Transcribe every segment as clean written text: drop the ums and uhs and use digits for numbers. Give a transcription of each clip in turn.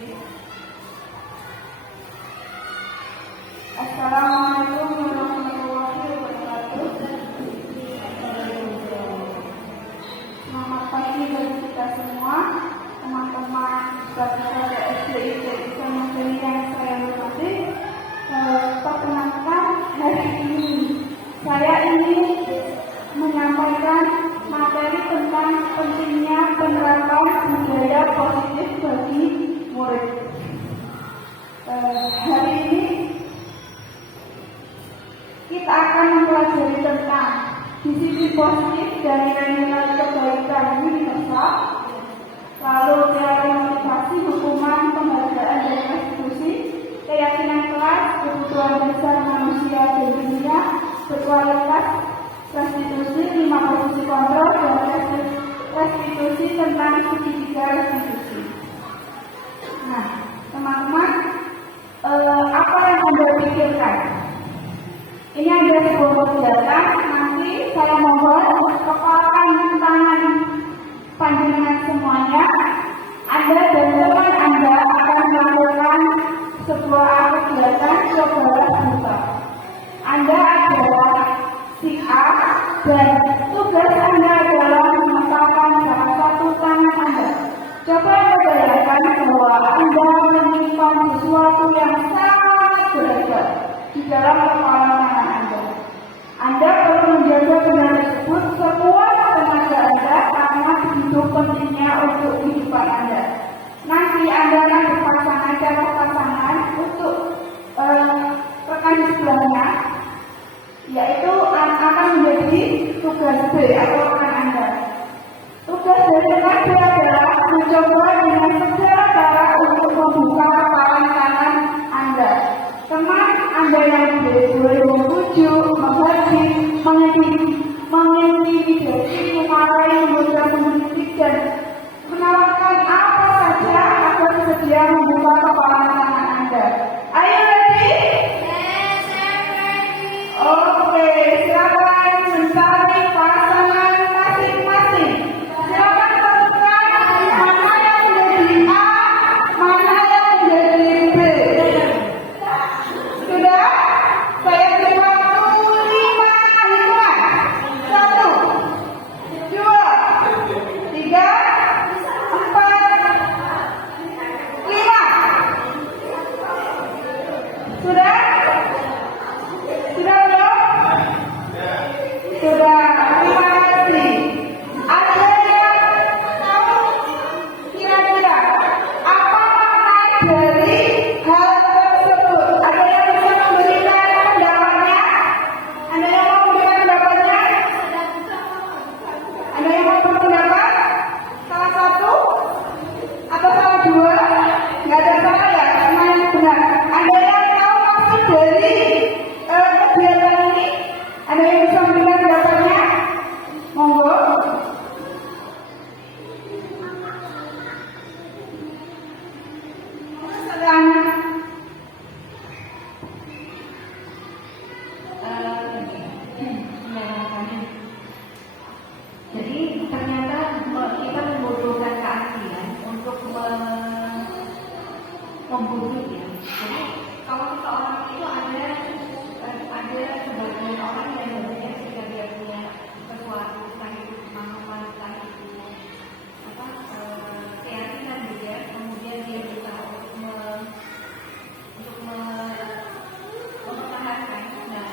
Assalamualaikum warahmatullahi wabarakatuh. Selamat pagi bagi kita semua, teman-teman saudara SDIT Islam yang saya hormati. Perkenalkan, hari ini saya ingin menyampaikan materi tentang pentingnya penerapan budaya positif bagi murid. Hari ini kita akan mempelajari tentang sisi positif dari nilai kebaikan universal, lalu teori motivasi, hukuman, penghargaan dan restitusi, keyakinan kelas, kebutuhan dasar manusia dan dunia, berkualitas, restitusi, 5 posisi kontrol, dan restitusi tentang segitiga restitusi. Nah, teman-teman, apa yang Anda pikirkan? Ini ada sebuah kegiatan, nanti saya mohon kepalkan tangan panjenengan semuanya. Anda dan teman Anda akan melakukan sebuah kegiatan coba buka. Anda adalah si A dan tugas Anda adalah menempatkan salah satu tangan Anda. Coba bayangkan bahwa Anda menyimpan sesuatu yang sangat berharga di dalam kepala tangan Anda. Anda perlu menjaga benda tersebut sekuat tenaga Anda karena begitu pentingnya untuk kehidupan Anda. Nanti Anda akan berpasangan cara pasangan untuk rekan di sebelahnya, yaitu akan menjadi tugas B atau rekan Anda. Tugas dari rekan B adalah mencoba dengan segala cara untuk membuka kepalan tangan Anda. Teman Anda yang boleh membujuk, menghaji, mengintimidasi, memarahi, memuji dan menawarkan apa saja agar bersedia membuka kepalan tangan Anda. Are you ready? Yes, I'm ready. Oke, silakan mencari pasangan masing-masing. Silakan tentukan mana yang menjadi A, mana yang menjadi B. Sudah? Saya beri waktu 5 hitungan. 1, 2, 3, 4, 5. Sudah? Sudah belum? Sudah. Terima kasih. Ada yang tahu kira-kira apa makna dari hal tersebut? Ada yang bisa memberikan pendapatnya? Ada yang mau memberikan pendapatnya? Ada yang mau berpendapat? Salah satu? Atau salah dua? Nggak ada salah ya? Semuanya benar. Ada yang tahu maksud dari kegiatan ini? Ada yang bisa memberikan pendapatnya? Monggo. Sedang Jadi ternyata kita membutuhkan keahlian untuk membujuk ya. Jadi kalau seseorang itu ada sebagian orang yang biasanya ketika dia punya sesuatu, entah itu kemampuan, entah itu keyakinan dia, kemudian dia bisa untuk mempertahankan. Nah,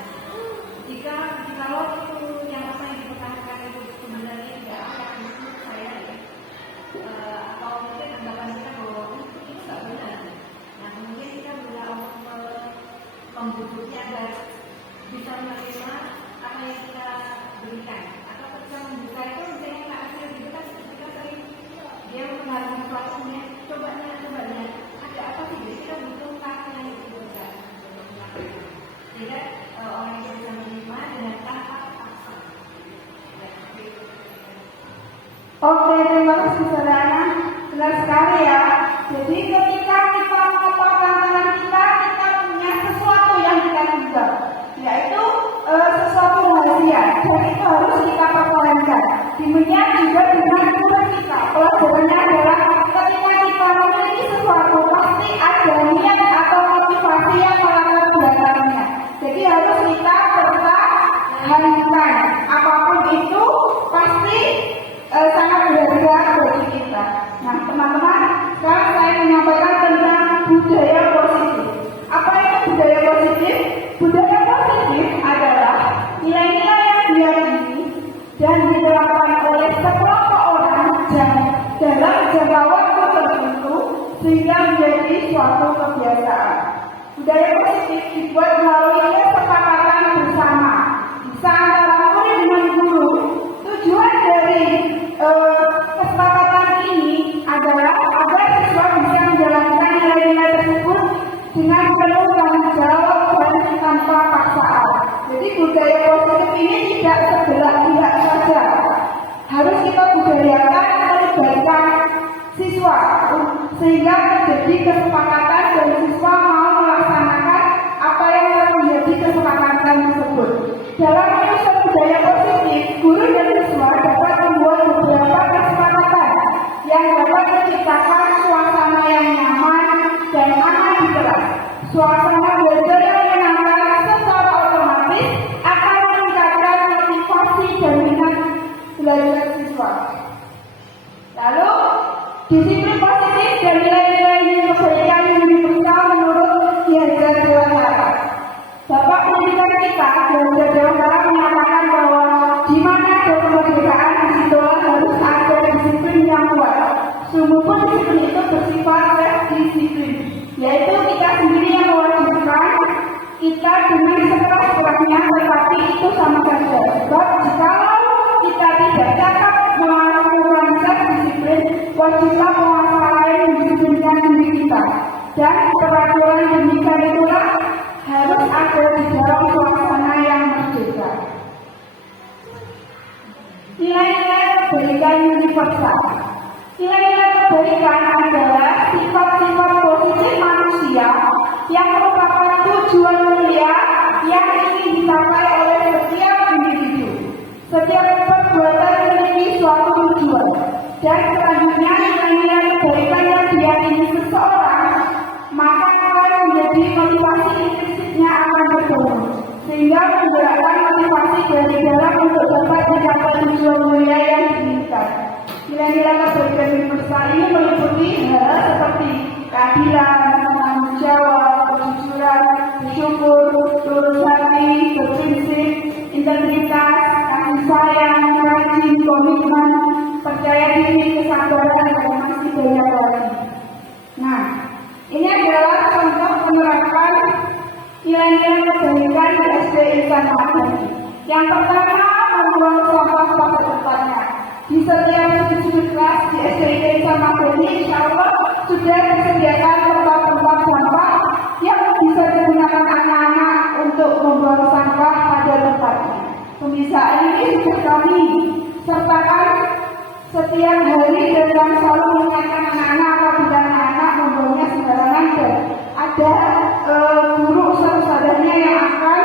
jikalau itu yang apa yang dipertahankan itu sebenarnya tidak apa menurut saya ya, atau mungkin anggapan kita bahwa itu tidak benar. Nah, kemudian kita berusaha untuk membujuknya agar bisa menerima apa yang kita berikan. Atau ketika membuka itu misalnya Kak Asil gitu kan, kita sering dia menghargai sesuatu, kemudian cobanya ada apa sih? Jadi kita butuh kata yang diberikan untuk melakukan. Sehingga orang yang bisa menerima dengan tanpa paksa. Oke, terima kasih saudara. Benar sekali ya. Jadi ketika kita mengepalkan tangan kita punya sesuatu yang kita duga, yaitu sesuatu rahasia. Dan itu harus kita pertahankan. Dimana juga dengan tugas kita. Pelajarannya adalah ketika kita memiliki sesuatu, sehingga menjadi suatu kebiasaan. Budaya positif dibuat melalui kesepakatan bersama bisa antara murid dengan guru. Tujuan dari kesepakatan ini adalah agar siswa bisa menjalankan nilai-nilai tersebut dengan penuh tanggung jawab dan tanpa paksaan. Jadi budaya positif ini tidak sebelah pihak saja. Harus kita budayakan melibatkan siswa sehingga terjadi kesepakatan dan siswa mau melaksanakan apa yang telah menjadi kesepakatan tersebut. Dalam menyusun budaya positif, guru dan siswa dapat membuat beberapa kesepakatan yang dapat menciptakan suasana yang nyaman dan aman di kelas. Suasana belajar yang menyenangkan secara otomatis akan meningkatkan motivasi dan minat belajar siswa. Lalu, disiplin positif dan nilai-nilai yang kebaikan universal menurut Ki Hajar Dewantara. Bapak pendidikan kita, Ki Hajar Dewantara, menyatakan bahwa di mana ada kemerdekaan, di situ harus ada disiplin yang kuat. Sungguh pun disiplin itu bersifat disiplin, yaitu kita sendiri yang mewajibkan kita dengan sekeras-kerasnya, tetapi itu sama saja. Sebab jikalau kita tidak dapat melakukan disiplin, wajiblah penguasa lain mendisiplinkan diri kita. Dan peraturan demikian itulah harus ada di dalam suasana yang merdeka. Nilai-nilai kebaikan universal. Nilai-nilai kebaikan adalah sifat-sifat positif manusia yang merupakan tujuan mulia yang ingin dicapai oleh setiap individu. Setiap perbuatan memiliki suatu tujuan. Dan selanjutnya nilai-nilai kebaikan yang diyakini seseorang, maka akan menjadi motivasi intrinsiknya akan bertumbuh, sehingga menggerakkan motivasi dari dalam untuk dapat mencapai tujuan mulia yang diinginkan. Nilai-nilai kebaikan universal ini meliputi hal seperti keadilan, tanggung jawab, kejujuran, bersyukur, lurus hati, berprinsip, integritas, kasih sayang, rajin, komitmen, percaya diri, kesabaran, dan masih banyak lagi. Nah, ini adalah contoh penerapan nilai-nilai kebaikan di SD Insan Madani. Yang pertama, membuang sampah pada tempatnya. Di setiap sudut kelas di SD Insan Madani, insya Allah sudah disediakan tempat-tempat sampah yang bisa digunakan anak-anak untuk membuang sampah pada tempatnya. Pembiasaan ini sudah kami sertakan setiap hari dan kami selalu mengingatkan anak-anak apabila anak-anak membuangnya sembarangan dan ada guru ustadzahnya yang akan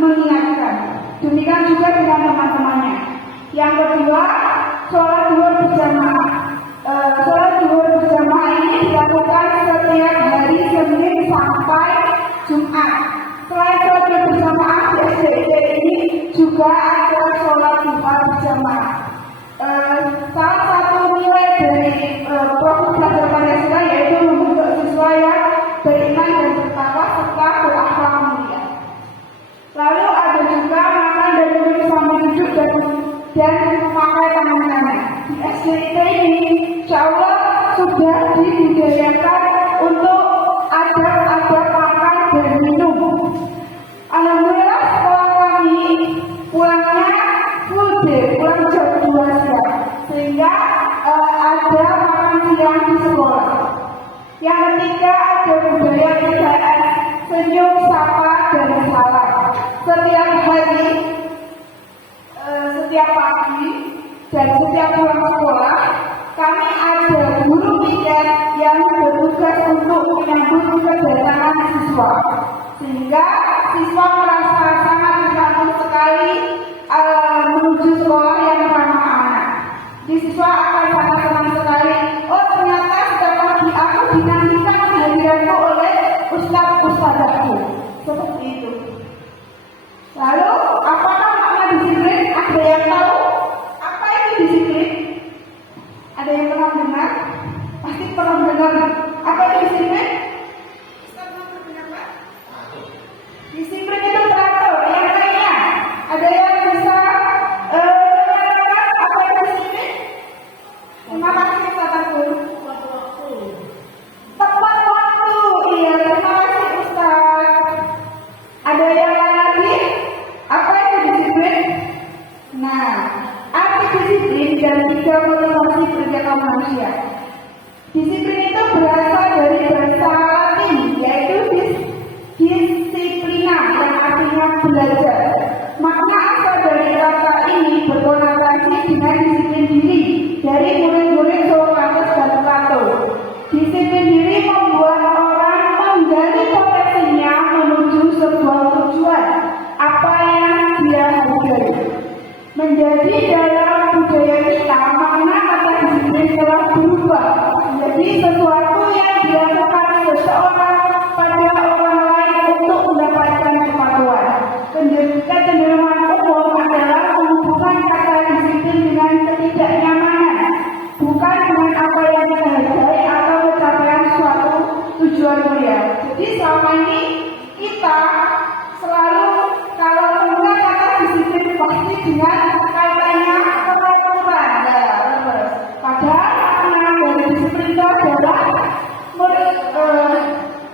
mengingatkan. Demikian juga dengan teman-temannya. Yang kedua, sholat zuhur berjamaah. Sholat zuhur berjamaah ini dilakukan setiap hari Senin sampai Jumat. Selain sholat zuhur berjamaah di SDIT ini juga ada sholat Jumat berjamaah. Salah satu nilai dari proses belajar Pancasila yaitu membentuk siswa yang beriman dan bertakwa serta berakhlak mulia. Lalu ada juga makan dan minum sambil duduk dan memakai tangan-tangan. Di SDIT ini, insya Allah sudah dibudayakan untuk adab-adab makan dan minum. Alhamdulillah sekolah kami pulangnya full day, pulang jam 2 siang, sehingga ada makan siang di sekolah. Yang ketiga, ada budaya PDAM, senyum, sapa, dan salam. Setiap hari, setiap pagi, dan setiap pulang sekolah, kami ada guru piket yang bertugas untuk menyambut kedatangan siswa, sehingga siswa merasa sangat terbantu sekali menuju sekolah yang ramah anak. Di siswa akan sangat senang sekali. Oh, ternyata setiap pagi aku dinantikan kehadiranku oleh ustadz-ustadzahku. Seperti itu. Lalu, apakah makna disiplin? Ada yang tahu? Apa itu disiplin? Ada yang pernah dengar? Pasti pernah dengar. Apa itu disiplin? Ustadz mau berpendapat? Disiplin itu teratur. Yang lainnya, ada yang bisa mengatakan apa itu disiplin? Terima kasih Ustadz Abdul. sesuatu yang dilakukan seseorang pada orang lain untuk mendapatkan kepatuhan. Kecenderungan umum adalah menghubungkan kata disiplin dengan ketidaknyamanan, bukan dengan apa yang dihargai atau pencapaian suatu tujuan mulia. Jadi selama ini kita selalu kalau menggunakan kata disiplin pasti dengan kaitannya kepatuhan. Padahal makna dari disiplin itu adalah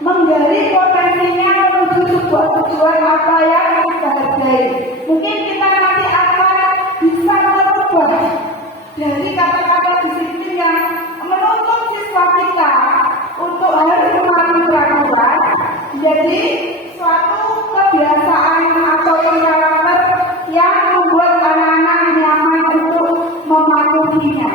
menggali potensinya menuju sebuah tujuan apa yang kita hargai. Mungkin kita nanti akan bisa merubah dari kata-kata disiplin yang menuntut siswa kita untuk harus memahami peraturan menjadi suatu kebiasaan atau karakter yang membuat anak-anak nyaman untuk mematuhinya.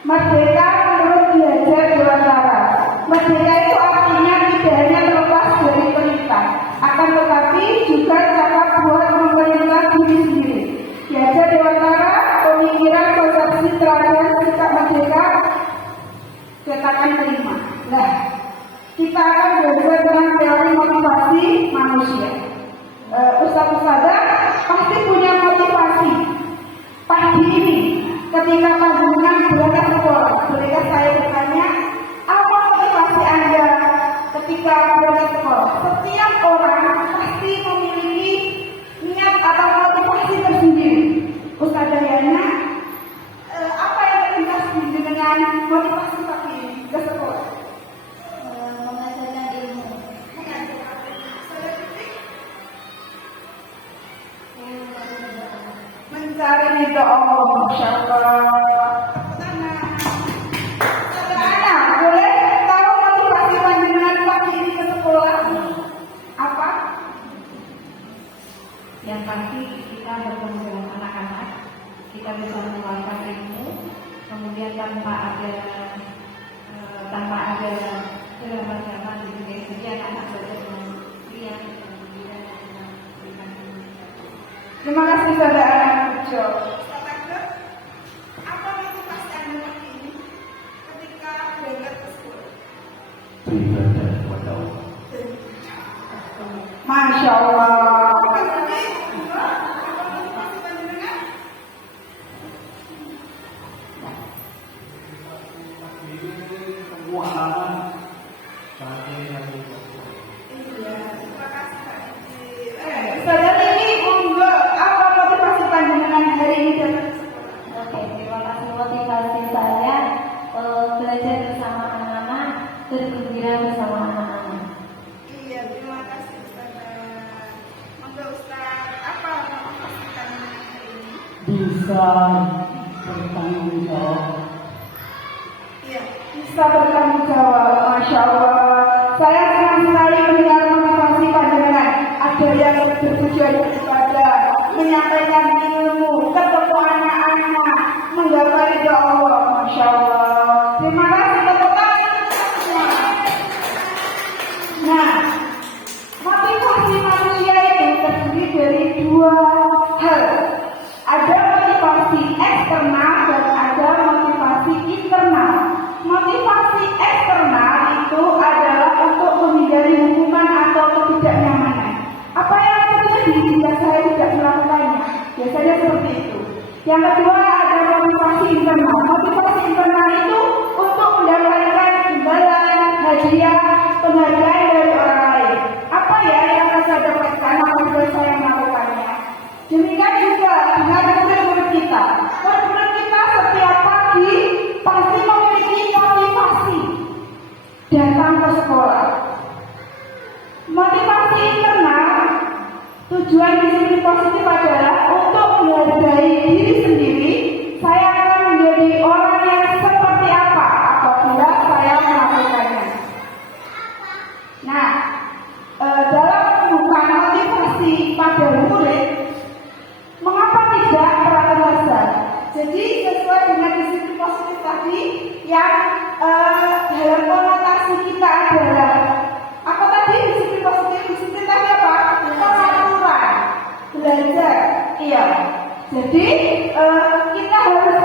Merdeka menurut Diajar Dewantara. Merdeka itu artinya tidak hanya terlepas dari perintah, akan tetapi juga dapat buat memerintah diri sendiri. Diajar Dewantara, pemikiran konsepsi teladan sikap merdeka, cetakan kelima. Nah, kita akan belajar tentang teori motivasi manusia. Ustaz-ustazah pasti punya motivasi. Pagi ini, ketika panjenengan berangkat sekolah, bolehkah saya bertanya, apa motivasi Anda ketika berangkat sekolah? Setiap orang pasti memiliki niat atau motivasi tersendiri. Ustazah Yana, apa yang terlintas dengan motivasi pagi ini ke sekolah? Mengajarkan ilmu. Mencari ridho Allah, Masya Allah. Saudara, boleh tahu motivasi panjenengan pagi ini ke sekolah? Apa? Yang pasti kita bertemu dengan anak-anak, kita bisa mengeluarkan ilmu, kemudian tanpa ada drama-drama di dunia ini, jadi anak-anak belajar dengan lihat kemudian memberikan ilmu. Terima kasih saudara Pujo. Apa motivasi Anda pagi ini ketika berangkat ke sekolah? Beribadah kepada Allah. Masya Allah. Saudara ini untuk apa motivasi panjenengan hari ini datang ke sekolah? Oke, terima kasih. Motivasi saya belajar bersama anak-anak, bergembira bersama anak-anak. Iya, terima kasih Ustazah. Monggo Ustaz, apa motivasi panjenengan hari ini? Bisa bertanggung jawab. Iya, bisa bertanggung jawab. Masya Allah. Saya senang sekali mendengar motivasi panjenengan. Ada yang bertujuan kepada menyampaikan ilmu, ketemu anak-anak, menggapai ridho Allah. Masya Allah. Terima kasih tepuk tangan semua. Nah, motivasi manusia itu terdiri dari dua hal. Ada motivasi eksternal dan ada motivasi internal. Motivasi eksternal itu adalah untuk menghindari hukuman atau ketidaknyamanan. Apa yang terjadi jika saya tidak melakukannya? Biasanya seperti itu. Yang kedua ada motivasi internal. Motivasi internal itu untuk mendapatkan imbalan, hadiah, penghargaan dari orang lain. Apa ya yang akan saya dapatkan apabila saya melakukannya? Demikian juga dengan murid-murid kita. Murid-murid kita setiap pagi pasti memiliki motivasi datang ke sekolah. Motivasi internal, tujuan disiplin positif adalah untuk menghargai diri sendiri. Saya akan menjadi orang yang seperti apa apabila saya melakukannya. Nah, dalam pembukaan motivasi pada murid, mengapa tidak prakerasa? Jadi sesuai dengan disiplin positif tadi yang dalam konotasi kita adalah apa tadi disiplin positif? Disiplin tadi apa? Peraturan belajar. Iya. Jadi kita harus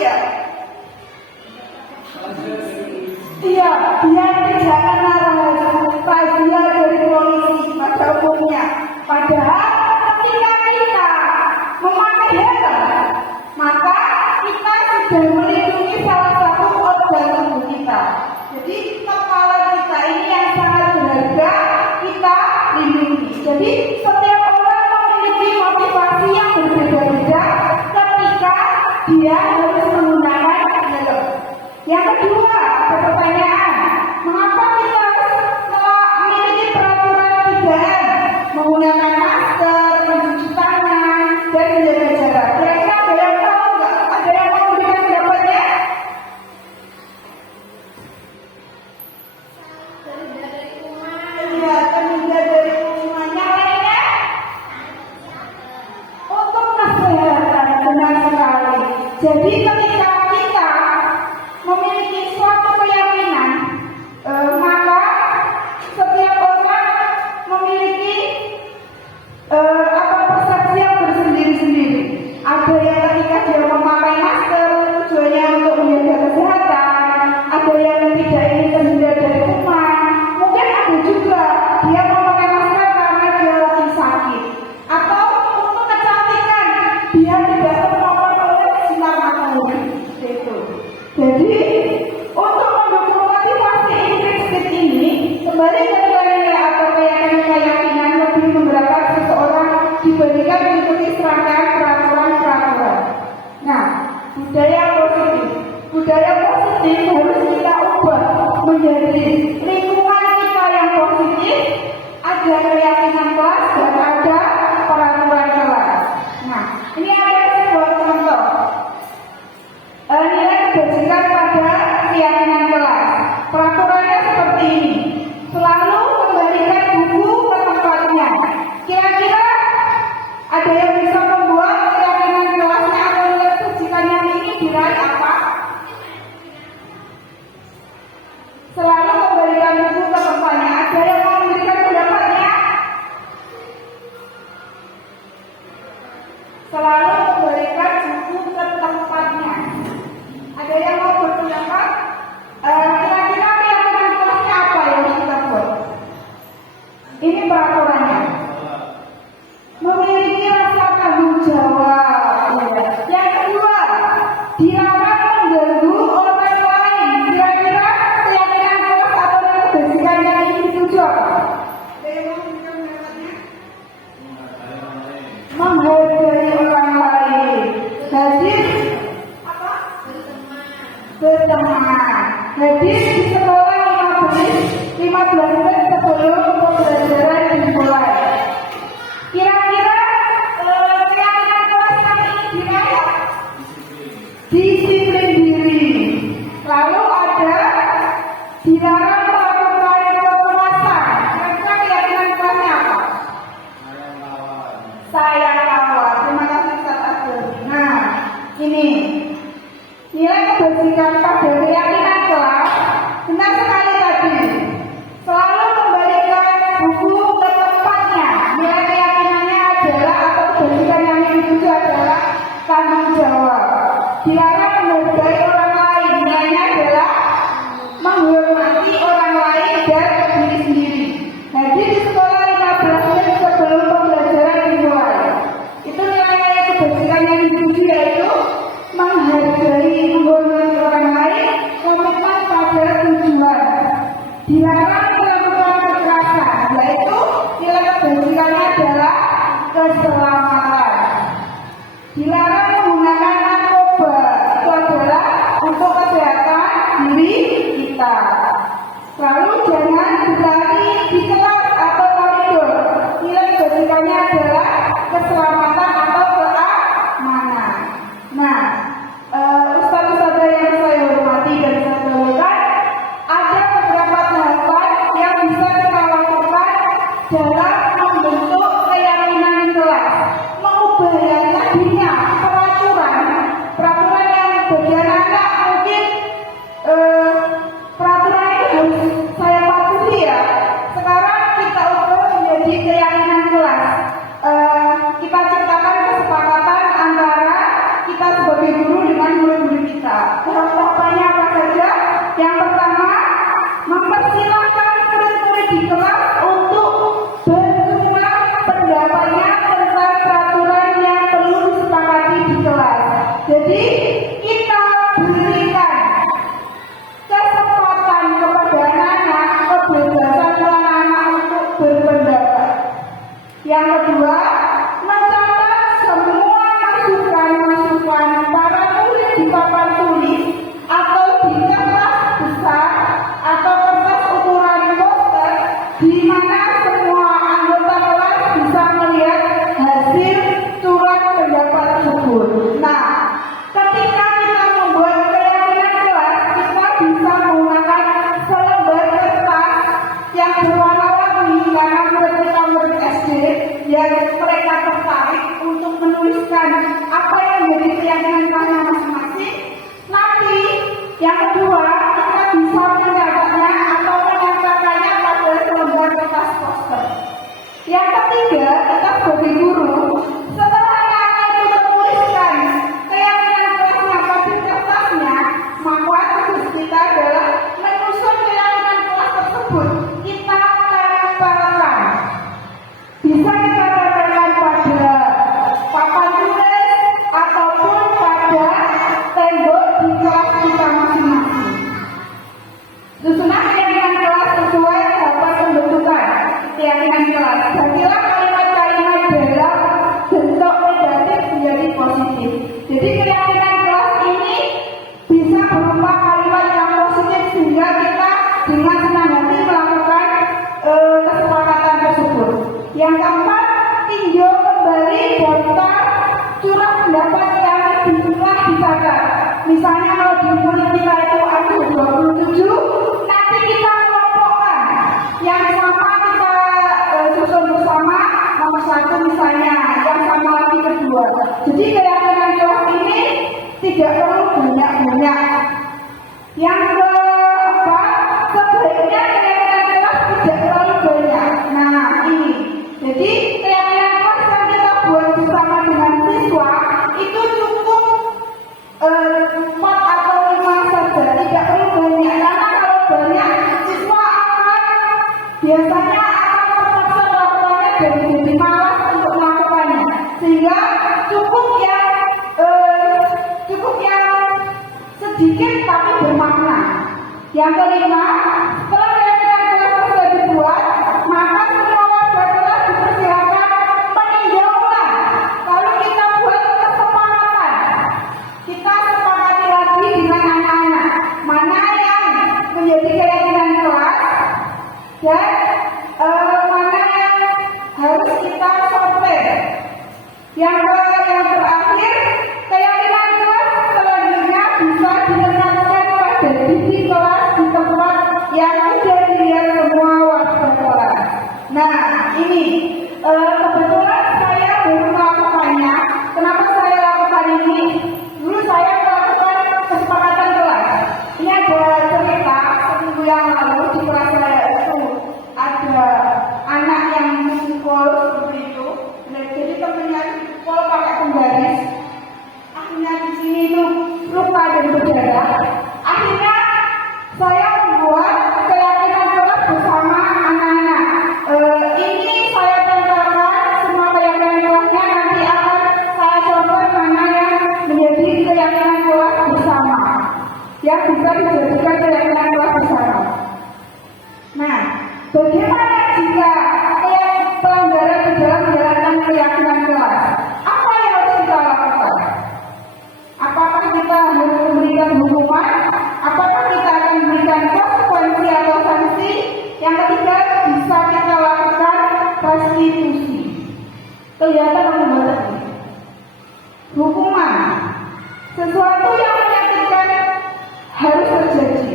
ya? Iya, dia tidak kenal razia dari polisi pada umumnya. Padahal ketika kita memakai helm, maka kita sudah melindungi salah satu organ tubuh kita. Jadi kepala kita ini yang sangat berharga kita lindungi. Jadi setiap orang memiliki motivasi yang berbeda-beda ketika dia harus menggunakan helm. Yang kedua, ada pertanyaan, mengapa kita harus memiliki peraturan 3M, menggunakan masker, mencuci tangan, dan menjaga jarak? Kira-kira ada yang tahu nggak? Ada yang mau memberikan pendapatnya? Iya, terhindar dari kumannya lainnya. Untuk kesehatan, benar sekali. Jadi ketika kita memiliki suatu keyakinan, maka setiap orang memiliki persepsi yang bersendiri-sendiri. Ada yang ketika dia memakai masker tujuannya untuk menjaga kesehatan, ada yang tidak ingin terhindar dari kuman, mungkin ada juga dia memakai masker karena dia lagi sakit, atau untuk kecantikan dia tidak terpapar oleh sinar matahari. Itu. Jadi untuk mendukung motivasi intrinsik ini, kembali ke nilai-nilai atau keyakinan lebih memberatkan seseorang dibandingkan mengikuti serangkaian peraturan-peraturan. Nah, budaya positif harus kita ubah menjadi lingkungan kita yang positif, ada keyakinan kelas dan ada peraturan kelas. Nah, ini ada sebuah contoh. Nilai kebajikan pada keyakinan kelas. Peraturannya seperti ini. Selalu kembalikan buku ke tempatnya. Kira-kira ada yang bisa membuat keyakinan kelasnya atau nilai kebajikannya ini diraih apa? Selalu kembalikan buku ke tempatnya. Ada yang mau memberikan pendapatnya? Selalu kembalikan buku ke tempatnya. Ada yang mau berpendapat? Kira-kira keyakinan kelasnya apa yang kita buat? Ini peraturannya. Memiliki rasa tanggung jawab. Yang kedua, dilarang mengganggu orang lain. Kira-kira keyakinan kelas atau kebajikan yang ini dituju apa? Ada yang mau memberikan pendapatnya? Menghargai orang lain. Hadir apa? Berteman. Hadir di sekolah 15 menit sebelum pembelajaran dimulai. Kira-kira keyakinan kelas kali ini diraih? Disiplin diri. Lalu ada dilarang melakukan kekerasan. Kira-kira keyakinan kelasnya apa? Sayang kawan. Terima kasih Ustaz Abdul. Nah, ini nilai kebajikan pada keyakinan kelas. Benar sekali tadi. Selalu kembalikan buku ke tempatnya. Nilai keyakinannya adalah atau kebajikan yang dituju adalah tanggung jawab. Dilarang menghargai orang lain. Nilainya adalah menghormati orang lain dan diri sendiri. Hadir di sekolah 15 menit sebelum pembelajaran dimulai. Itu nilai-nilai kebajikan yang dituju, yaitu menghargai, menghormati orang lain, komitmen pada tujuan. Dilarang melakukan kekerasan, yaitu nilai kebajikannya adalah keselamatan. Dilarang menggunakan narkoba, itu adalah untuk kesehatan diri kita. Lalu jangan berlari di kelas atau koridor. Nilai kebajikannya adalah keselamatan atau keamanan. Nah, ustaz-ustazah yang saya hormati dan saya banggakan, ada beberapa tahapan yang bisa kita lakukan dalam membentuk keyakinan kelas. Mengubah yang tadinya peraturan yang bagian anak mungkin peraturan itu harus saya patuhi ya. Sekarang kita ubah menjadi keyakinan kelas. Kita ciptakan kesepakatan antara kita sebagai guru dengan murid-murid kita. Tahapannya apa saja? Yang pertama, mempersilahkan murid-murid di kelas untuk bertukar pendapatnya tentang peraturan yang perlu disepakati di kelas. Jadi kita berikan kesempatan kepada anak-anak, kebebasan anak-anak untuk berpendapat. Yang kedua, mencatat semua masukan-masukan para murid di papan tulis atau di kertas besar atau kertas ukuran poster, di mana semua anggota kelas bisa melihat hasil surat pendapat tersebut. Nah, ketika kita membuat keyakinan kelas, kita bisa menggunakan selembar kertas yang berwarna-warni karena murid SD yang mereka tertarik untuk menuliskan apa yang menjadi keyakinan kalian masing-masing. Nanti yang kedua, kita bisa mencatatnya atau menyampaikannya pada selembar kertas poster. Yang ketiga, kita sebagai guru, setelah anak-anak itu menuliskan keyakinan kelasnya pada kertasnya, maka tugas kita adalah menyusun keyakinan kelas tersebut. Kita tempelkan. Bisa kita tempelkan pada papan tulis ataupun pada tembok di kelas kita masing-masing. Susunan keyakinan kelas sesuai tahapan pembentukan keyakinan kelas. Jadilah kalimat-kalimat dalam bentuk negatif menjadi positif. Jadi keyakinan kelas ini bisa berupa kalimat yang positif sehingga kita dengan senang hati melakukan kesepakatan tersebut. Yang keempat, tinjau kembali daftar surat pendapat yang telah dicatat. Misalnya kalau di murid kita itu ada 27, nanti kita kelompokkan. Yang sama kita susun bersama, nomor 1 misalnya, yang sama lagi kedua. Jadi keyakinan kelas ini tidak perlu banyak-banyak. Yang keempat, sebaiknya keyakinan kelas tidak terlalu banyak. Nah, ini. Jadi keyakinan kelas yang kita buat bersama dengan siswa itu cukup 4 atau 5 saja, tidak perlu banyak. Karena kalau banyak, siswa biasanya akan terpaksa melakukannya dan jadi malas untuk melakukannya. Sehingga cukup yang sedikit tapi bermakna. Yang kelima, setelah keyakinan kelas sudah dibuat, maka semua warga kelas dipersilakan meninjau ulang. Lalu kita buat kesepakatan. Kita sepakati lagi dengan anak-anak mana yang menjadi keyakinan kelas dan mana yang harus kita sortir. Yang terakhir, keyakinan kelas selanjutnya bisa ditetapkan pada dinding kelas di tempat yang sudah dilihat semua warga kelas. Nah, ini kebetulan saya baru melakukannya. Kenapa saya lakukan ini? Dulu saya melakukan kesepakatan kelas. Ini ada cerita seminggu yang lalu di kelas saya itu ada anak yang mukul seperti itu. Jadi temennya dipukul pakai pembaris. Akhirnya di sini luka dan berdarah. Akhirnya saya membuat keyakinan kelas bersama anak-anak. Ini saya tempelkan semua keyakinan kelasnya, nanti akan saya coba mana yang menjadi keyakinan kelas bersama yang bisa dijadikan keyakinan kelas bersama. Nah, bagaimana jika pelanggaran di dalam menjalankan keyakinan kelas? Apa yang harus kita lakukan? Apakah kita harus memberikan hukuman? Apakah kita akan memberikan konsekuensi atau sanksi? Yang ketiga, bisa kita lakukan restitusi. Kelihatan membuat hukuman. Sesuatu yang menyakitkan harus terjadi.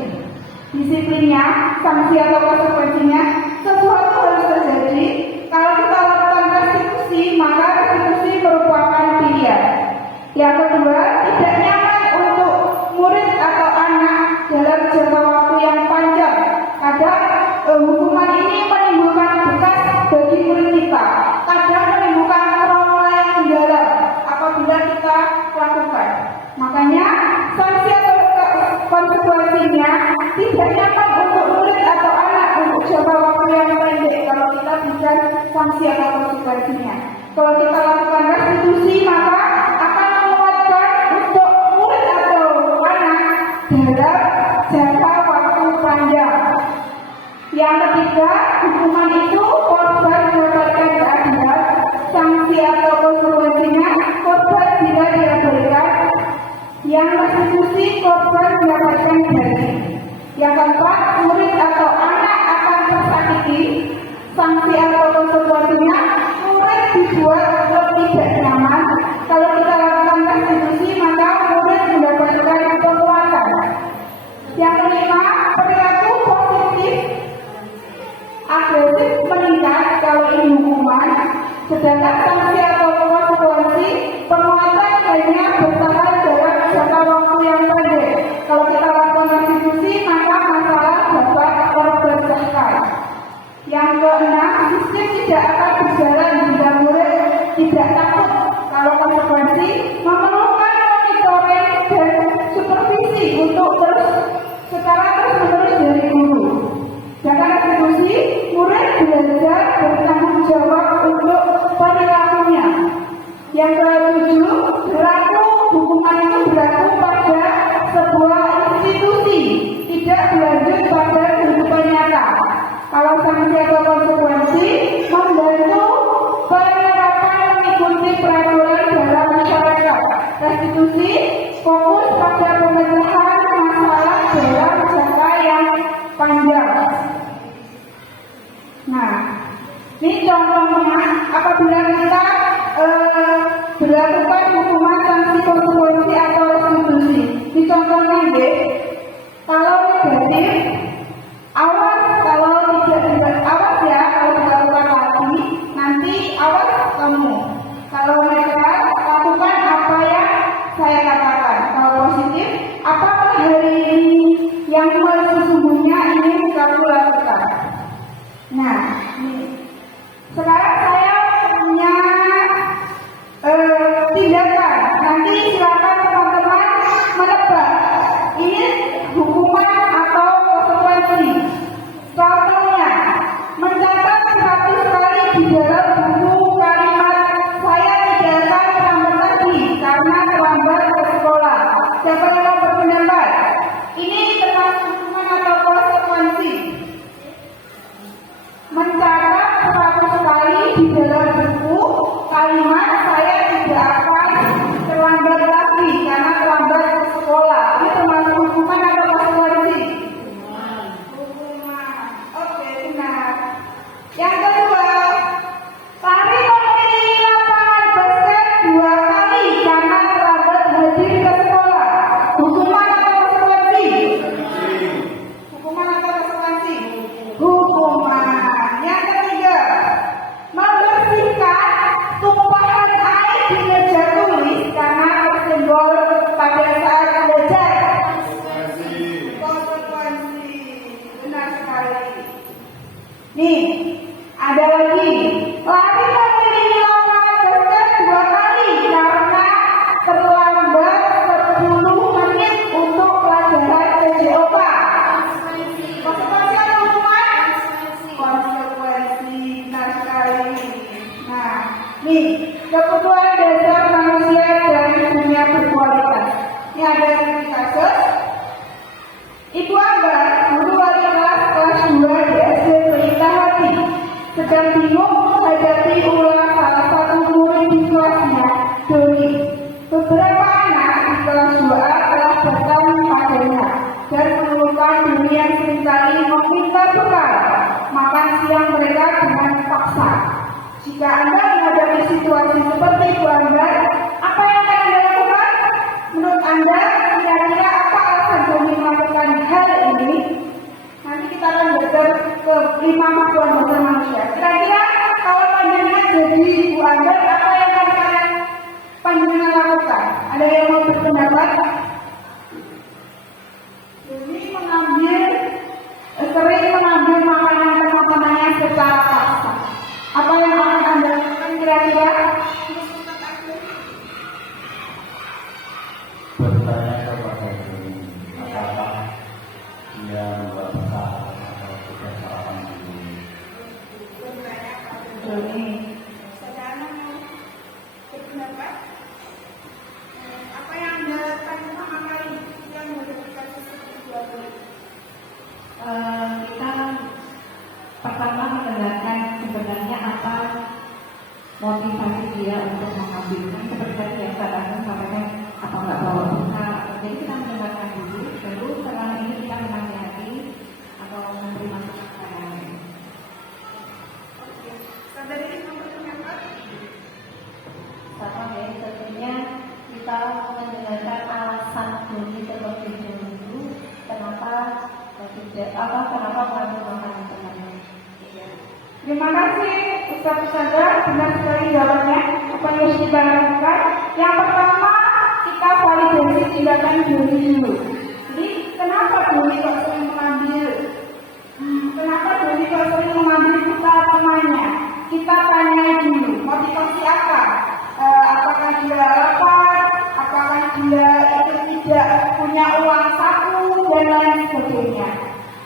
Disiplinnya, sanksi atau konsekuensinya, sesuatu harus terjadi. Kalau kita lakukan restitusi, maka restitusi merupakan pilihan. Yang kedua, tidak nyaman untuk murid atau anak dalam jangka waktu yang panjang. Kadang hukuman ini menimbulkan bekas bagi murid kita. Kadang menimbulkan trauma yang mendalam apabila kita lakukan. Makanya sanksi tidak nyaman untuk murid atau anak untuk jangka waktu yang pendek kalau kita bisa sanksi atau konsekuensinya. Kalau kita lakukan restitusi, maka akan menguatkan untuk murid atau anak dalam jangka waktu panjang. Yang ketiga, hukuman itu korban mendapatkan keadilan, sanksi atau konsekuensinya korban tidak diabaikan. Yang restitusi, korban mendapatkan gaji. Yang keempat, murid atau anak akan tersakiti, sanksi atau konsekuensinya murid dibuat tidak nyaman. Kalau kita lakukan restitusi, maka murid mendapatkan penguatan. Yang kelima, perilaku positif agresif meningkat kalau ini hukuman, sedangkan sanksi atau konsekuensi penguatan hanya bertahan dalam jangka waktu yang pendek. Kalau kita lakukan restitusi, maka masalah dapat terpecahkan. Yang keenam, sistem tidak akan berjalan jika murid tidak takut. Kalau konsekuensi memerlukan monitoring dan supervisi untuk secara terus-menerus dari guru. Jangan restitusi, murid belajar bertanggung jawab untuk perilakunya. Yang ketujuh, berlaku hukuman itu berlaku pada sebuah institusi, tidak berlanjut pada kehidupan nyata. Kalau sanksi atau konsekuensi membantu penerapan mengikuti peraturan dalam masyarakat. Restitusi fokus pada pemecahan masalah dalam jangka yang panjang. Nah, ini contohnya apabila kita berlakukan hukuman sanksi konsekuensi atau restitusi. Ini contohnya deh, kalau negatif, awas, kalau tidak awas ya, kalau dilakukan lagi, nanti awas kamu. Kalau mereka lakukan apa yang saya katakan. Kalau positif, apakah hari ini yang sesungguhnya ingin kamu lakukan? Nah, ini. Sekarang saya punya tindakan. Nanti silakan teman-teman menebak. Ini hukuman atau konsekuensi. Contohnya, mencatat 100 kali di dalam buku kalimat saya tidak akan terlambat lagi karena terlambat ke sekolah. Siapa yang mau berpendapat? Ini termasuk hukuman atau konsekuensi. Mencatat 100 kali di dalam buku kalimat saya tidak akan terlambat lagi karena terlambat ke sekolah. Ini termasuk hukuman atau konsekuensi? Hukuman. Oke, benar. Yang kedua, lari mengelilingi lapangan basket 2 kali karena terlambat hadir ke sekolah. Hukuman atau konsekuensi? Hukuman atau konsekuensi? Hukuman. Yang ketiga, membersihkan tumpahan air di meja tulis karena tersenggol pada saat belajar. Konsekuensi. Benar sekali. Nih, ada lagi. Lari mengelilingi lapangan basket 2 kali karena terlambat 10 menit untuk pelajaran PJOK. Konsekuensi atau hukuman? Konsekuensi. Benar sekali. Nah, nih, kebutuhan dasar manusia dari dunia berkualitas. Ini ada 3 kasus. Ibu Angga, guru wali kelas 2 di SD Pelita Hati, sedang bingung menghadapi ulang salah satu murid di kelasnya, Doni. Beberapa anak di kelas 2A telah datang padanya dan mengeluhkan Doni yang seringkali meminta bekal makan siang mereka dengan paksa. Jika Anda menghadapi situasi seperti itu, Anda, apa yang akan Anda lakukan? Menurut Anda, kira-kira apa alasan Doni melakukan hal ini? Nanti kita akan belajar ke 5 kemampuan dasar manusia. Kira-kira kalau panjenengan jadi ibu Anda, apa yang akan panjenengan lakukan? Ada yang mau berpendapat? Doni sering mengambil makanan teman-temannya secara paksa. Apa yang akan Anda lakukan kira-kira? Bertanya kepada diri, apakah dia doni terlebih dahulu. Kenapa mengambil makanan temannya? Terima kasih Ustaz Ustazah, benar sekali jawabannya. Apa yang harus kita lakukan? Yang pertama, kita validasi tindakan diri dulu. Jadi kenapa diri kok sering mengambil? Kenapa diri kok sering mengambil kita temannya? Kita tanya dulu, motivasi apa? Apakah dia lapar? Apakah dia itu tidak punya uang saku dan lain sebagainya?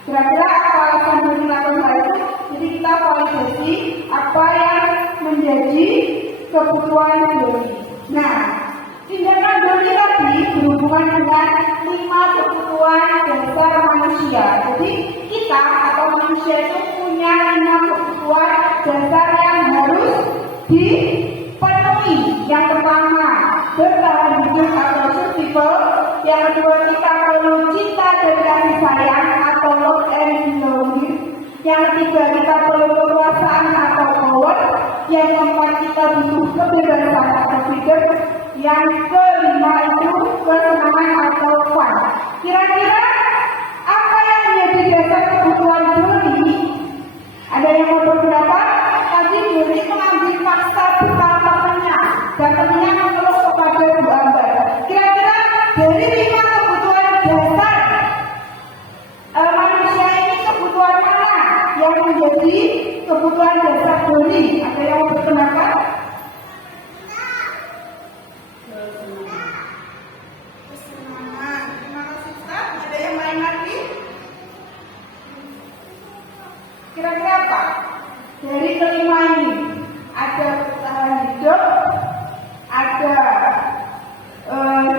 Kira-kira apa alasan diri melakukan hal itu? Jadi kita validasi apa yang menjadi kebutuhan diri. Nah, tindakan diri tadi berhubungan dengan 5 kebutuhan dasar manusia. Jadi kita atau manusia itu punya 5 kebutuhan dasar yang harus dipenuhi. Yang pertama, bertahan hidup atau survival. Yang kedua, kita perlu cinta dan kasih sayang atau love and belonging. Yang ketiga, kita perlu kekuasaan atau power. Yang keempat, kita butuh kebebasan atau freedom. Yang kelima itu kesenangan atau fun. Kira-kira apa yang menjadi dasar kebutuhan diri? Ada yang mau berpendapat? Tadi diri mengambil paksa buta temannya dan temannya mengeluh kepada Bu Ambar. Kira-kira dari 5 kebutuhan dasar manusia ini kebutuhan mana yang menjadi kebutuhan dasar diri? Ada yang mau berpendapat? Kesenangan. Terima kasih Ustaz. Ada yang lain lagi? Kira-kira apa? Dari kelima ini ada bertahan hidup, ada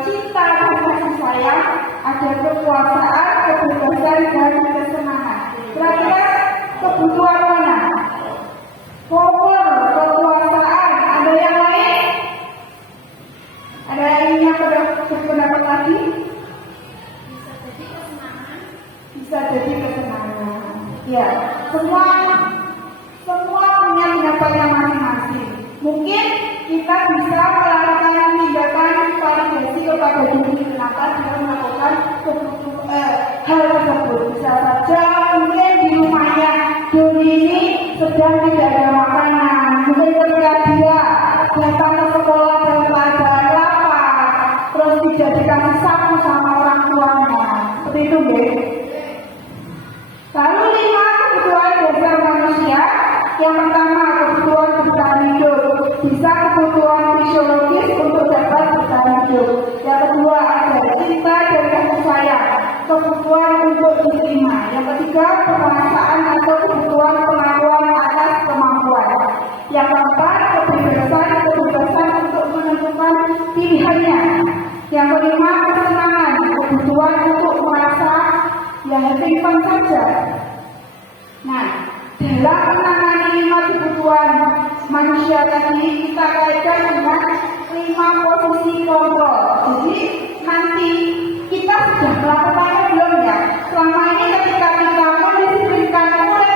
cinta dan kasih sayang, ada kekuasaan, kebebasan dan kesenangan. Kira-kira kebutuhan mana? Power, kekuasaan. Ada yang lain? Ada yang ingin berpendapat lagi? Bisa jadi kesenangan. Ya, semua punya pendapatnya masing-masing. Mungkin kita bisa melakukan tindakan validasi kepada diri kenapa dia melakukan hal tersebut. Bisa saja mungkin di rumahnya diri ini sedang tidak ada makanan. Mungkin ketika dia datang ke sekolah dalam keadaan lapar, terus tidak dikasih sapu sama orang tuanya. Seperti itu, guys. Lalu 5 kebutuhan dasar manusia. Yang pertama, kebutuhan bertahan hidup. Bisa kebutuhan fisiologis untuk dapat bertahan hidup. Yang kedua, ada cinta dan kasih sayang, kebutuhan untuk diterima. Yang ketiga, perasaan atau kebutuhan pengakuan atas kemampuan. Yang keempat, kebebasan untuk menentukan pilihannya. Yang kelima, kesenangan, kebutuhan untuk merasa yang simpan saja. Nah, dalam menangani 5 kebutuhan manusia tadi, kita kaitkan dengan 5 posisi kontrol. Jadi nanti kita sudah melakukannya belum ya? Selama ini ketika kita mendisiplinkan murid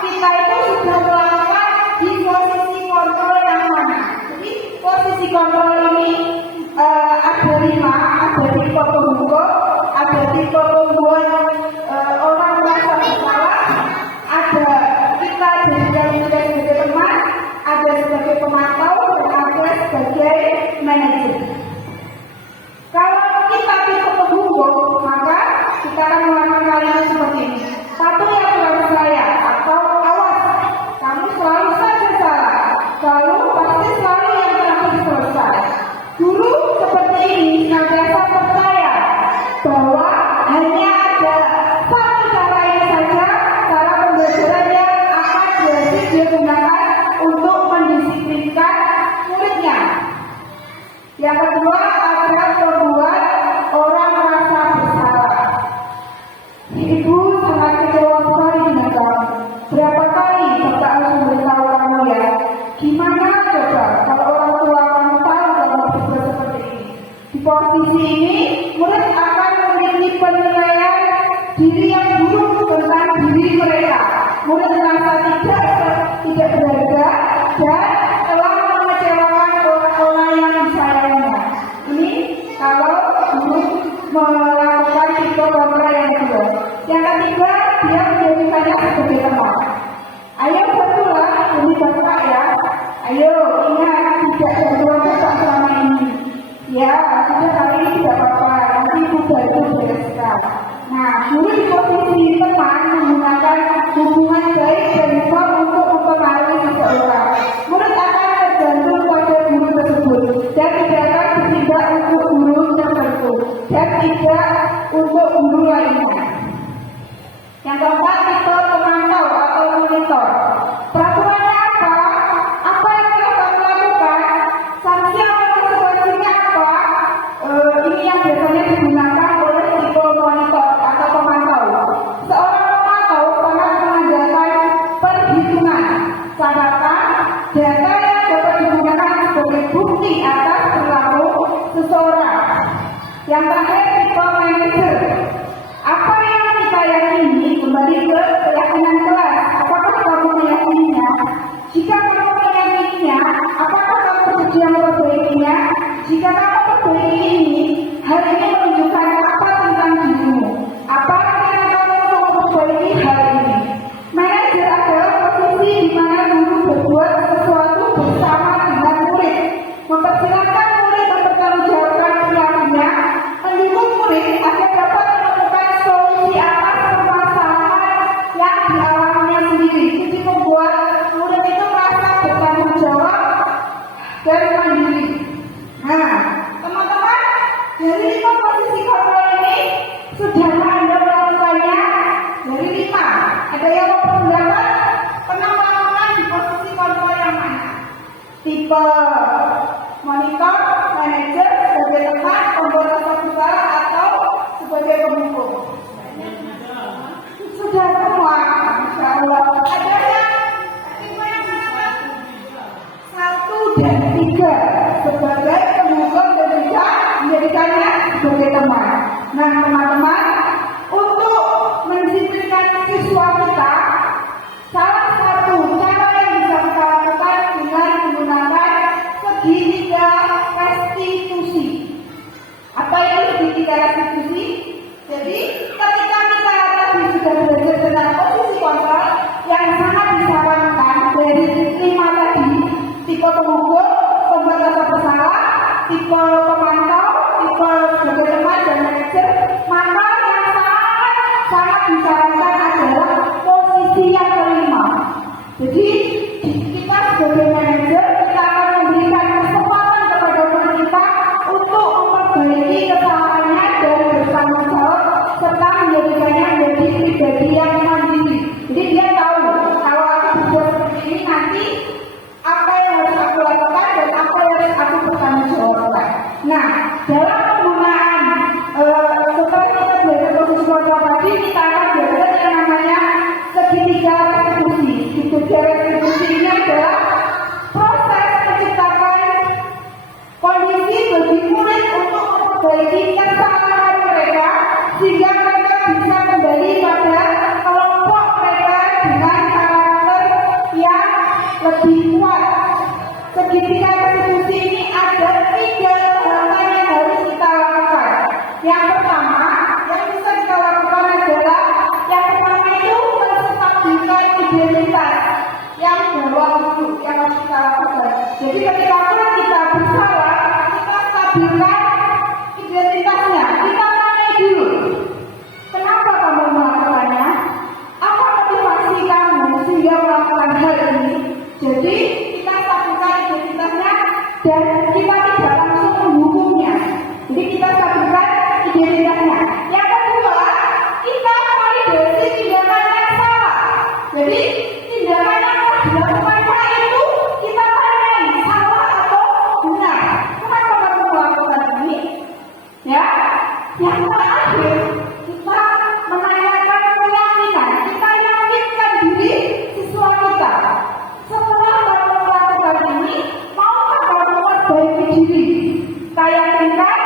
kita itu sudah melakukan di posisi kontrol yang mana? Jadi posisi kontrol ini ada 5, ada tipe pemukul, ada tipe pembuat orang merasa bersalah, ada kita jadikan sebagai teman, ada sebagai pemantau, dan ada sebagai manajer. Kalau kita tipe pemukul, maka kita akan melakukan kalimat seperti ini. Patuhi aturan saya atau awas, kamu selalu saja salah. Lalu pasti selalu yang terakhir selesai. Guru seperti ini senantiasa percaya bahwa hanya ada satu cara ini saja, cara pembelajaran yang akan dia gunakan untuk mendisiplinkan muridnya. Yang kedua, melakukan tipe kontrol yang kedua. Yang ketiga, dia menjadikannya sebagai teman. Ayo betulah jadi bapak ya. Ayo ingat tidak berbuat dosa selama ini. Ya, sudah kali ini tidak apa-apa. Nanti sudah itu bereskan. Nah, guru di posisi teman menggunakan hubungan baik dan firm untuk mempengaruhi seseorang. Murid akan tergantung pada guru tersebut dan tidak akan bertindak untuk guru tertentu dan tidak untuk guru lainnya. Yang keempat, tipe pemantau atau monitor. Peraturannya apa? Apa yang telah kamu lakukan? Sanksi atau konsekuensinya apa? Ini yang biasanya digunakan oleh tipe monitor atau pemantau. Seorang pemantau sangat mengandalkan perhitungan, catatan, data yang dapat digunakan sebagai bukti atas perilaku seseorang. Yang terakhir, tipe manajer. Apa yang kita yakini kembali ke keyakinan kelas. Apakah kamu meyakininya? Jika kamu meyakininya, apakah kamu bersedia memperbaikinya? Jika kamu perbaiki ini, hal ini menunjukkan apa tentang dirimu? Apa yang kamu untuk memperbaiki hal ini? Manajer adalah posisi di mana guru berbuat sesuatu bersama dengan murid, mempersilahkan murid mempertanggungjawabkan perilakunya, mendukung murid agar dapat menemukan solusi atas permasalahan yang dialaminya sendiri. Jadi membuat murid itu merasa bertanggung jawab dan mandiri. Nah, teman-teman, dari 5 posisi kontrol ini sudah Anda melakukannya dari 5. Ada yang mau penjelasan? Pernah melakukan di posisi kontrol yang mana? Tipe monitor, manajer, sebagai teman, pembuat besar atau sebagai pemukul? Sudah semua, Masya Allah. Ada yang tipe yang mana? 1 dan 3 sebagai pemukul dan juga menjadikannya sebagai teman. Nah, teman-teman, untuk mendisiplinkan siswa kita, salah satu cara yang bisa kita lakukan dengan menggunakan segitiga restitusi. Apa yang segitiga restitusi? Jadi, ketika kita tadi sudah belajar tentang posisi kontrol yang sangat disarankan dari 5 tadi, tipe pemukul, pembuat bersalah, tipe pemantau, tipe sebagai teman dan manajer, maka yang sangat disarankan adalah posisi yang kelima. Jadi kita sebagai manajer, kita akan memberikan kesempatan kepada murid kita untuk memperbaiki kesalahannya dan bertanggung jawab serta menjadikannya menjadi pribadi yang mandiri. Jadi dia tahu kalau aku berbuat seperti ini nanti apa yang harus aku lakukan dan apa yang harus aku bertanggung jawabkan. Nah, dalam penggunaan setelah kita belajar posisi kontrol tadi, kita akan belajar yang namanya segitiga restitusi. Segitiga restitusi ini adalah proses menciptakan kondisi bagi murid untuk memperbaiki kesalahan mereka sehingga mereka bisa kembali pada kelompok mereka dengan karakter yang lebih kuat. Segitiga restitusi ini ada 3 tahapan yang harus kita lakukan. Yang pertama, yang bisa kita lakukan adalah yang pertama itu menstabilkan identitas yang bawah dulu yang harus kita lakukan. Jadi ketika kita bersalah, kita stabilkan identitasnya. Kita tanya dulu, kenapa kamu melakukannya? Apa motivasi kamu sehingga melakukan hal ini? Jadi kita stabilkan identitasnya dan kita tidak langsung menghukumnya. Jadi kita stabilkan identitasnya. Yang kedua, kita validasi tindakan yang salah. Jadi tindakan yang telah dilakukan saat itu kita tanyai salah atau benar. Kenapa kamu melakukan ini? Ya. Yang terakhir, kita menanyakan keyakinan. Kita yakinkan diri siswa kita. Setelah kamu melakukan ini, maukah kamu memperbaiki diri? Kita yakinkan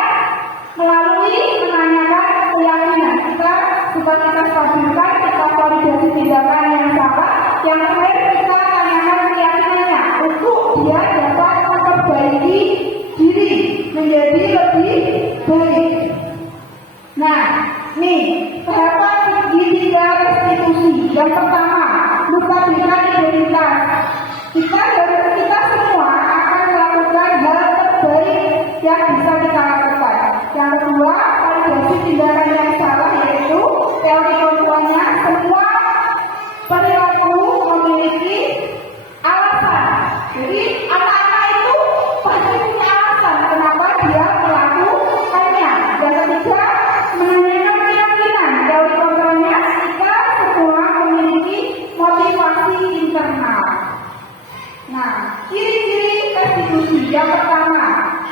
melalui menanyakan keyakinan kita supaya kita stabilkan, kita validasi tindakan yang salah. Yang terakhir, kita tanyakan keyakinannya untuk dia dapat memperbaiki diri menjadi lebih baik. Yang pertama, menstabilkan identitas. Kita semua akan melakukan hal terbaik yang bisa kita lakukan. Yang kedua, validasi tindakan yang salah, yaitu teori kontuanya semua perilaku memiliki alasan. Jadi anak-anak itu pasti punya alasan kenapa dia melakukannya. Yang ketiga, menanyakan keyakinan. Teori kontrolnya kita semua memiliki motivasi internal. Nah, ciri-ciri restitusi yang pertama,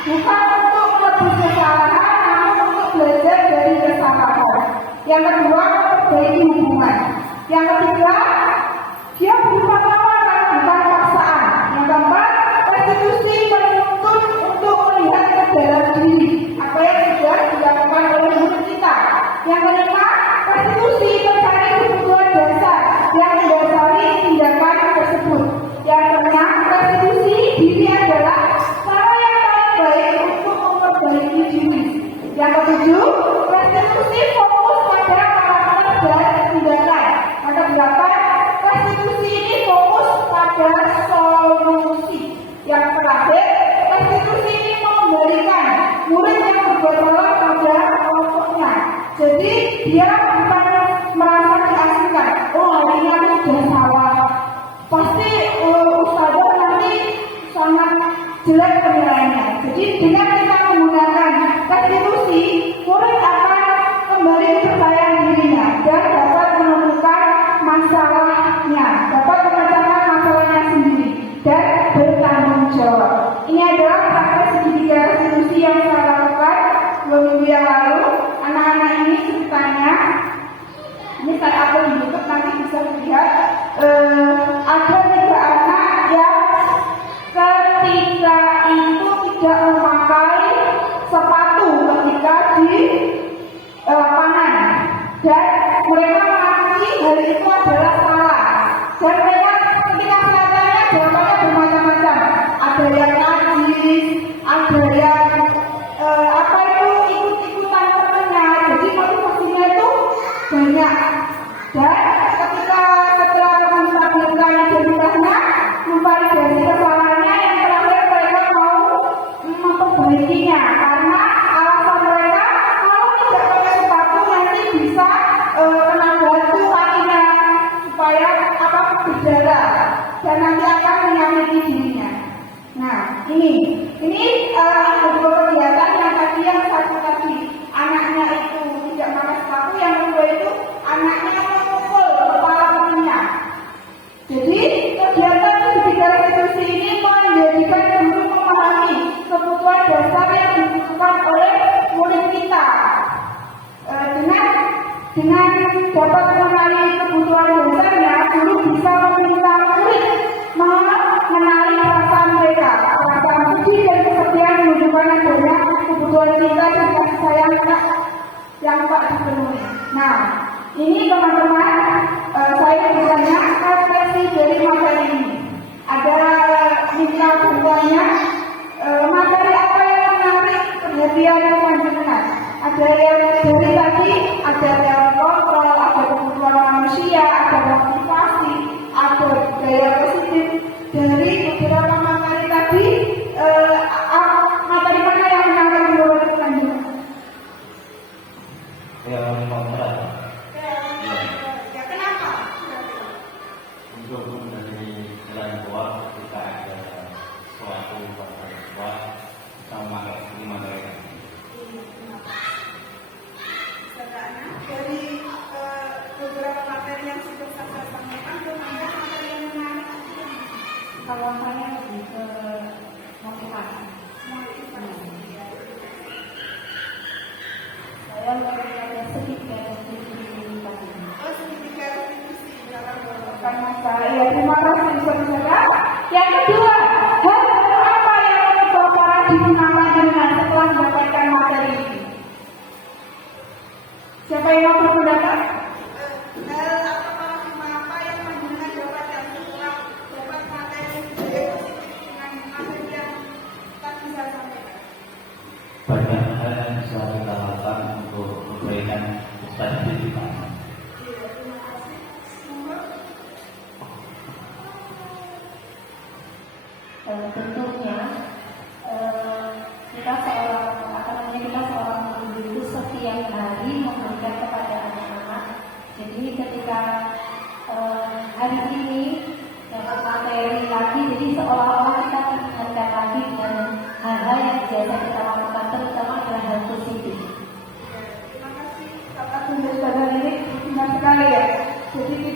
bukan untuk menebus kesalahan, namun untuk belajar dari kesalahan. Yang kedua, memperbaiki hubungan. Yang ketiga, dia berupa tawaran, bukan paksaan. Yang keempat, restitusi menuntut untuk melihat ke dalam diri apa yang sudah dilakukan oleh murid kita. Yang kelima, restitusi mencari kebutuhan dasar yang mendasari tindakan tersebut. Yang keenam, restitusi diri adalah cara yang paling baik untuk memperbaiki diri. Yang ketujuh, restitusi fokus pada karakter dan tindakan. Yang kedelapan, restitusi ini fokus pada solusi. Yang terakhir, restitusi ini mengembalikan murid yang berbuat salah pada kelompoknya. Jadi dia bukan merasa diasingkan. Oh, hari ini aku sudah salah. Pasti ustadzah nanti sangat jelek penilaiannya. Jadi dengan kita menggunakan restitusi, murid akan kembali kepercayaan dirinya dan dapat menemukan masalahnya, dapat memecahkan masalahnya sendiri dan bertanggung jawab. Ini adalah praktek segitiga restitusi yang saya lakukan 2 minggu yang lalu. Anak-anak ini ceritanya, ini saya upload di YouTube, nanti bisa dilihat. Ada 3 anak yang ketika itu tidak memakai sepatu ketika di lapangan, dan mereka mengakui hal itu adalah salah. Dan mereka ketika kelihatannya jawabannya bermacam-macam. Ada yang najis, ada yang ikut-ikutan temennya. Jadi motivasinya itu banyak. Dan ketika setelah menstabilkan identitasnya, memvalidasi kesalahannya, yang terakhir mereka mau memperbaikinya karena alasan mereka kalau tidak pakai sepatu nanti bisa kena batu kakinya supaya berdarah dan nanti akan menyakiti dirinya. Nah, ini ada 2 kegiatan. Yang satu tadi anaknya itu tidak pakai sepatu, yang kedua itu anaknya memukul kepala temannya. Jadi kegiatan segitiga restitusi ini menjadikan guru memahami kebutuhan dasar yang dibutuhkan oleh murid kita. Dengan dapat mengenali kebutuhan dasarnya, guru bisa meminta murid mengenali perasaan mereka, perasaan sedih dan kesedihan menunjukkan adanya kebutuhan kita dan kasih sayang yang tak dipenuhi. Nah, ini teman-teman, saya bertanya refleksi dari materi ini. Ada minta contohnya, materi apa yang menarik perhatian panjenengan? Ada yang dari tadi, ada teori kontrol, ada kebutuhan manusia, ada motivasi, ada gaya positif. Dari beberapa materi tadi, materi mana yang menarik menurut panjenengan? Yang kontrol. Ya, kenapa? Untuk dari jalan keluar ketika ada suatu persoalan keluar, kita memakai materi. Dari beberapa materi yang sudah saya sampaikan, ada materi yang menarik. Kalau saya lebih ke motivasi. Saya melihat segitiga restitusi tadi. Segitiga restitusi dalam melakukan masalah. Ya, terima kasih saudara. Yang kedua, hal apa yang membuat paradigma panjenengan setelah mendapatkan materi ini? Siapa yang mau berpendapat? Hal atau paradigma apa yang panjenengan dapatkan setelah dapat materi dengan materi yang tadi saya sampaikan? Banyak hal yang bisa kita lakukan untuk kebaikan ustaz kita. Terima kasih.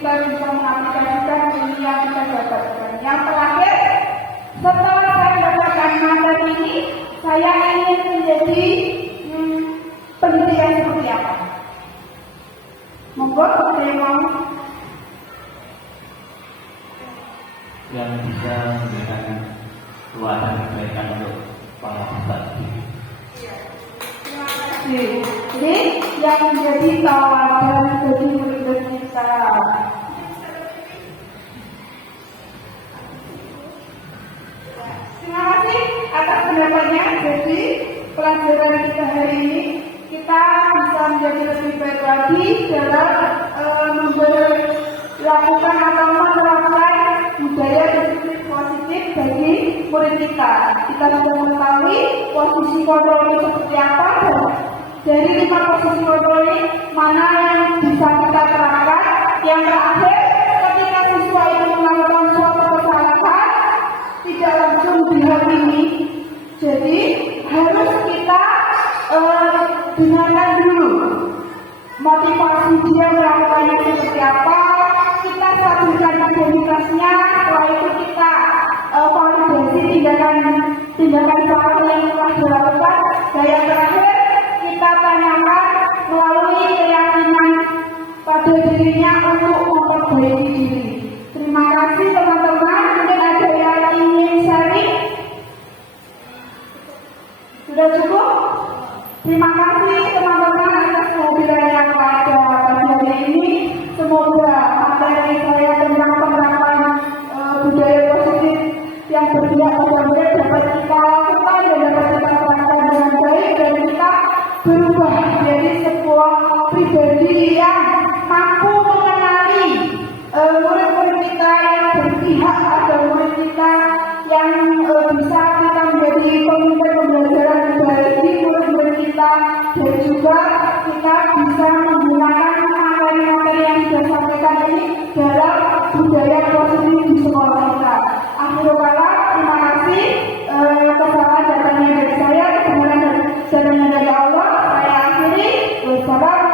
kita bisa mengaplikasikan ilmu yang kita dapatkan. Yang terakhir, setelah saya mendapatkan materi ini, saya ingin menjadi pendidikan seperti apa? Monggo, saya mau yang bisa memberikan luasan kebaikan untuk para peserta. Jadi yang menjadi tawaran bagi murid kita. Terima kasih atas pendapatnya. Jadi pelajaran kita hari ini kita bisa menjadi lebih baik lagi dalam melakukan atau menerapkan budaya disiplin positif bagi murid kita. Kita sudah mengetahui posisi kontrol ini seperti apa, dan dari 5 posisi kontrol ini mana yang bisa kita terapkan. Yang terakhir, ketika siswa itu melakukan suatu kesalahan tidak langsung dihakimi, jadi harus kita dengarkan dulu motivasi dia melakukannya seperti apa, kita stabilkan identitasnya, setelah itu kita validasi tindakan salah yang telah dilakukan, dan yang terakhir kita tanyakan melalui keyakinan pada dirinya untuk memperbaiki diri. Terima kasih teman-teman. Mungkin ada yang ingin sharing? Sudah cukup? Terima kasih teman-teman atas kehadirannya pada pagi hari ini. Semoga materi saya tentang penerapan budaya positif yang berpihak pada murid dapat kita lakukan dan dapat kita terapkan dengan baik, dan kita berubah menjadi sebuah pribadi yang mampu mengenali murid-murid kita yang berpihak, ada murid kita yang bisa kita menjadi pemimpin pembelajaran bagi murid-murid kita, dan juga kita bisa menggunakan materi-materi yang sudah disampaikan ini dalam budaya positif di sekolah kita. Akhirul kalam, terima kasih. Kesalahan datangnya dari saya, kebenaran datangnya dari Allah. Saya akhiri. Wassalam.